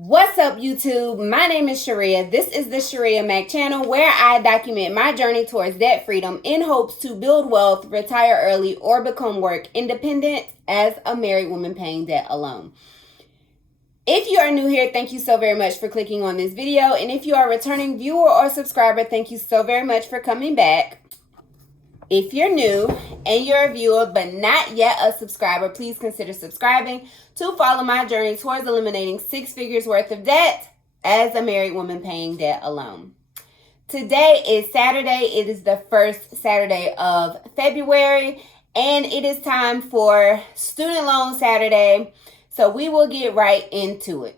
What's up, YouTube? My name is Shirria. This is the Shirria Mac channel where I document my journey towards debt freedom in hopes to build wealth, retire early, or become work independent as a married woman paying debt alone. If you are new here, thank you so very much for clicking on this video. And if you are a returning viewer or subscriber, thank you so very much for coming back. If you're new and you're a viewer but not yet a subscriber, please consider subscribing to follow my journey towards eliminating 6 figures worth of debt as a married woman paying debt alone. Today is Saturday. It is the first Saturday of February, and it is time for Student Loan Saturday. So we will get right into it.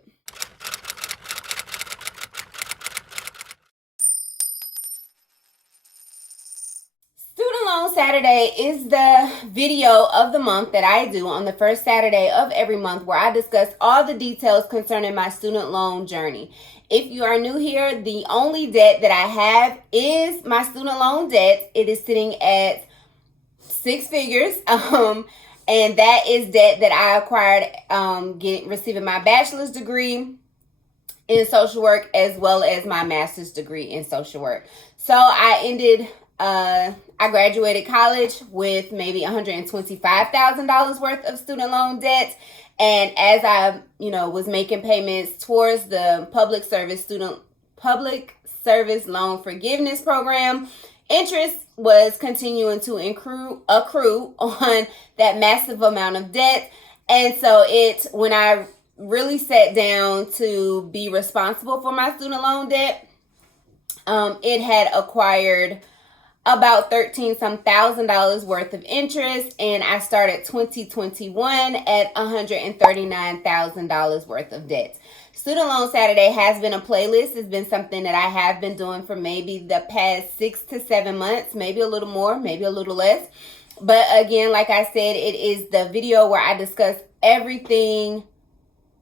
Student Loan Saturday is the video of the month that I do on the first Saturday of every month, where I discuss all the details concerning my student loan journey. If you are new here, the only debt that I have is my student loan debt. It is sitting at 6 figures, and that is debt that I acquired receiving my bachelor's degree in social work as well as my master's degree in social work. So I graduated college with maybe $125,000 worth of student loan debt. And as I, was making payments towards the public service loan forgiveness program, interest was continuing to accrue on that massive amount of debt. And so when I really sat down to be responsible for my student loan debt, it had acquired about $13,000 worth of interest, and I started 2021 at $139,000 worth of debt. Student Loan Saturday has been a playlist. It's been something that I have been doing for maybe the past 6 to 7 months, maybe a little more, maybe a little less. But again, like I said, it is the video where I discuss everything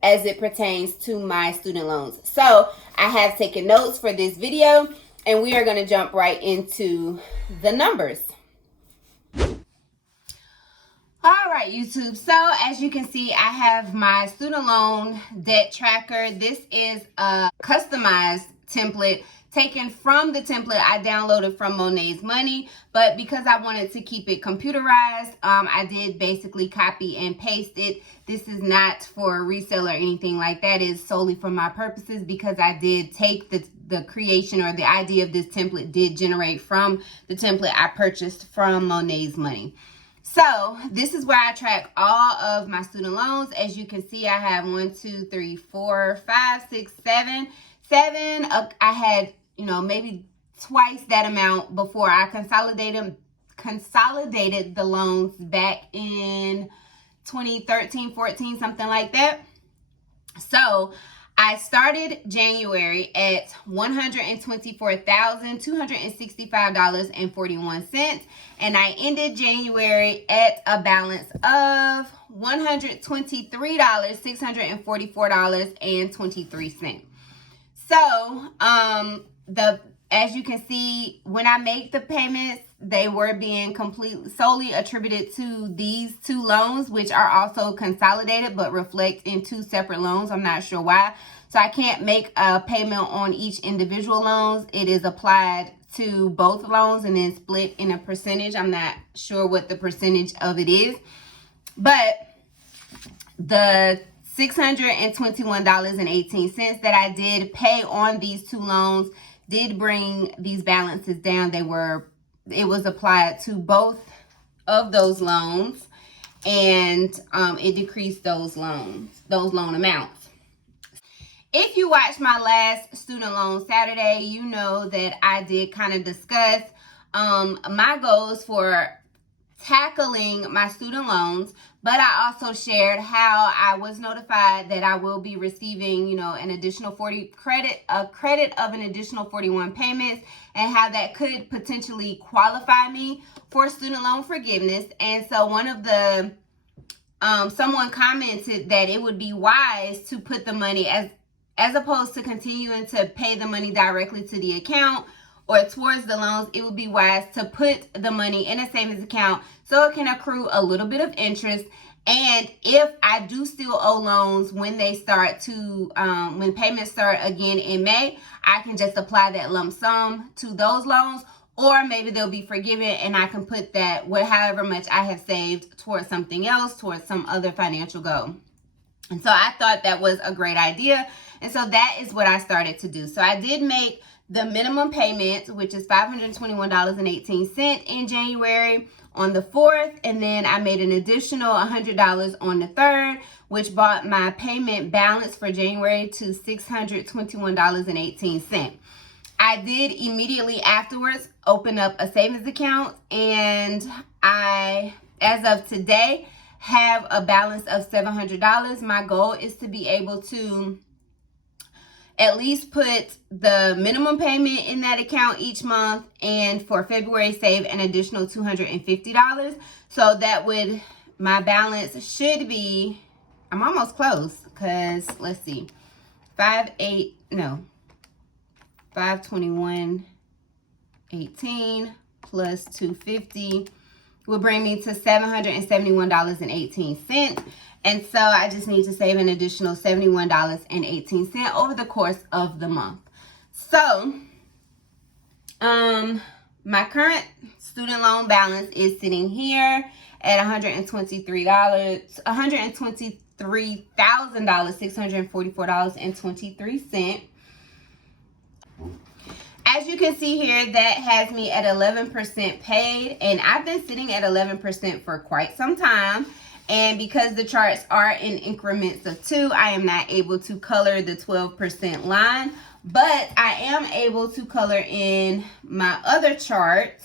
as it pertains to my student loans. So I have taken notes for this video, and we are going to jump right into the numbers. All right, YouTube. So as you can see, I have my student loan debt tracker. This is a customized template taken from the template I downloaded from Monet's Money, but because I wanted to keep it computerized, I did basically copy and paste it. This is not for resale or anything like that. It is solely for my purposes, because I did take the creation, or the idea of this template did generate from the template I purchased from Monet's Money. So this is where I track all of my student loans. As you can see, I have 1, 2, 3, 4, 5, 6, 7. I had, maybe twice that amount before I consolidated the loans back in 2013, 14, something like that. So I started January at $124,265.41, and I ended January at a balance of $123,644.23. So, as you can see, when I make the payments, they were being solely attributed to these 2 loans, which are also consolidated but reflect in 2 separate loans. I'm not sure why. So I can't make a payment on each individual loans. It is applied to both loans and then split in a percentage. I'm not sure what the percentage of it is, but the $621.18 that I did pay on these 2 loans did bring these balances down. It was applied to both of those loans, and it decreased those loan amounts. If you watched my last Student Loan Saturday, you know that I did kind of discuss my goals for tackling my student loans, but I also shared how I was notified that I will be receiving, an additional credit of an additional 41 payments, and how that could potentially qualify me for student loan forgiveness. And so someone commented that it would be wise to put the money as opposed to continuing to pay the money directly to the account or towards the loans. It would be wise to put the money in a savings account so it can accrue a little bit of interest And if I do still owe loans when they start to, when payments start again in May, I can just apply that lump sum to those loans, or maybe they'll be forgiven and I can put that, however much I have saved, towards something else, towards some other financial goal. And so I thought that was a great idea. And so that is what I started to do. So I did make the minimum payment, which is $521.18 in January on the 4th. And then I made an additional $100 on the 3rd, which brought my payment balance for January to $621.18. I did immediately afterwards open up a savings account, and I, as of today, have a balance of $700. My goal is to be able to at least put the minimum payment in that account each month, and for February save an additional $250. So that would, my balance should be, I'm almost close, because let's see, 521.18 plus 250 will bring me to $771.18. And so I just need to save an additional $71.18 over the course of the month. So, my current student loan balance is sitting here at $123,644.23. As you can see here, that has me at 11% paid, and I've been sitting at 11% for quite some time. And because the charts are in increments of 2, I am not able to color the 12% line, but I am able to color in my other chart.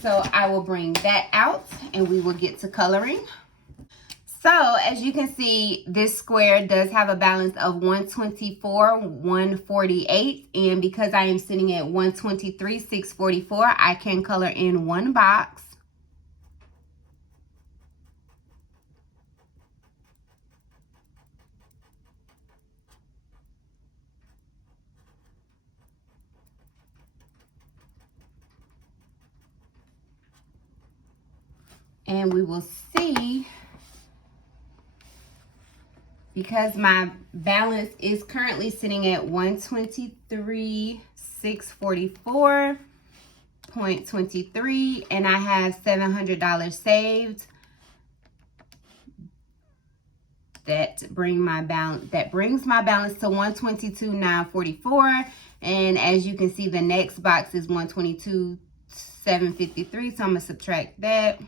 So I will bring that out and we will get to coloring. So as you can see, this square does have a balance of $124,148, and because I am sitting at $123,644, I can color in one box. And we will see, because my balance is currently sitting at $123,644.23, and I have $700 saved. That brings my balance to $122,944. And as you can see, the next box is $122,753. So I'm gonna subtract that.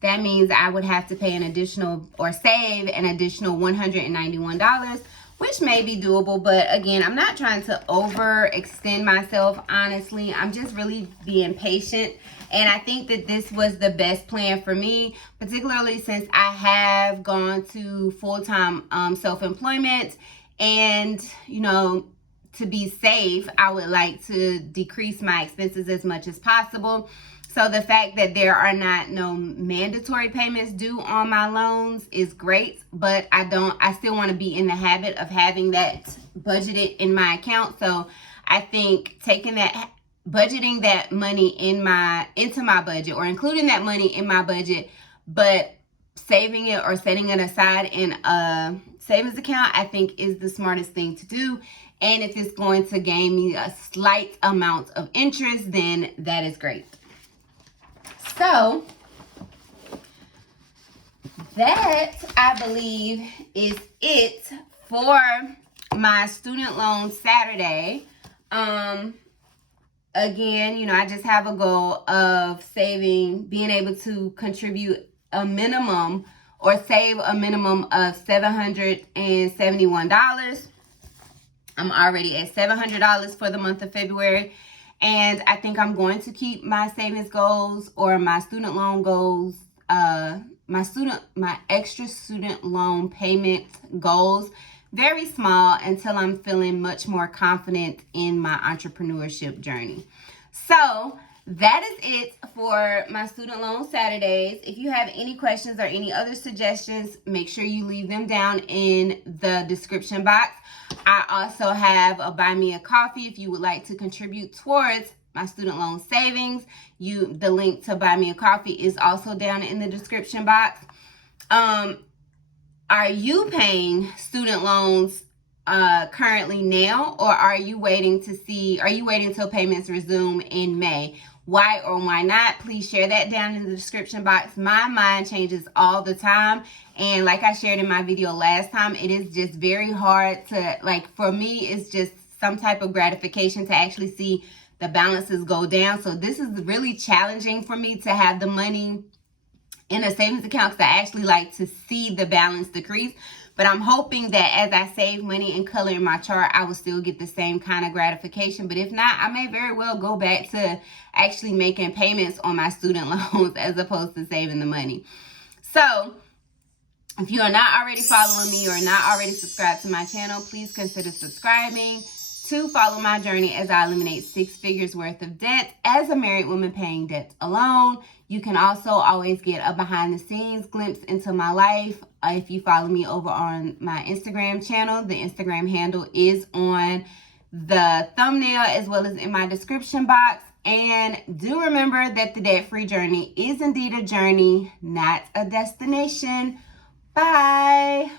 That means I would have to pay an additional, or save an additional $191, which may be doable. But again, I'm not trying to overextend myself, honestly. I'm just really being patient. And I think that this was the best plan for me, particularly since I have gone to full-time self-employment. And, you know, to be safe, I would like to decrease my expenses as much as possible. So the fact that there are no mandatory payments due on my loans is great, but I still want to be in the habit of having that budgeted in my account. So I think budgeting that money into my budget, or including that money in my budget, but saving it or setting it aside in a savings account, I think is the smartest thing to do. And if it's going to gain me a slight amount of interest, then that is great. So that, I believe, is it for my student loan Saturday. Again, you know, I just have a goal of being able to contribute a minimum, or save a minimum of $771. I'm already at $700 for the month of February. And I think I'm going to keep my savings goals, or my student loan goals, my extra student loan payment goals, very small, until I'm feeling much more confident in my entrepreneurship journey. So that is it for my student loan Saturdays. If you have any questions or any other suggestions, make sure you leave them down in the description box. I also have a Buy Me a Coffee if you would like to contribute towards my student loan savings. The link to buy me a coffee is also down in the description box. Are you paying student loans currently now, or are you waiting till payments resume in May? Why or why not? Please share that down in the description box. My mind changes all the time, and like I shared in my video last time, it is just very hard to, like, for me, it's just some type of gratification to actually see the balances go down. So this is really challenging for me to have the money in a savings account, because I actually like to see the balance decrease. But I'm hoping that as I save money and color in my chart, I will still get the same kind of gratification. But if not, I may very well go back to actually making payments on my student loans as opposed to saving the money. So if you are not already following me or not already subscribed to my channel, please consider subscribing to follow my journey as I eliminate 6 figures worth of debt as a married woman paying debt alone. You can also always get a behind the scenes glimpse into my life if you follow me over on my Instagram channel. The Instagram handle is on the thumbnail as well as in my description box. And do remember that the debt-free journey is indeed a journey, not a destination. Bye.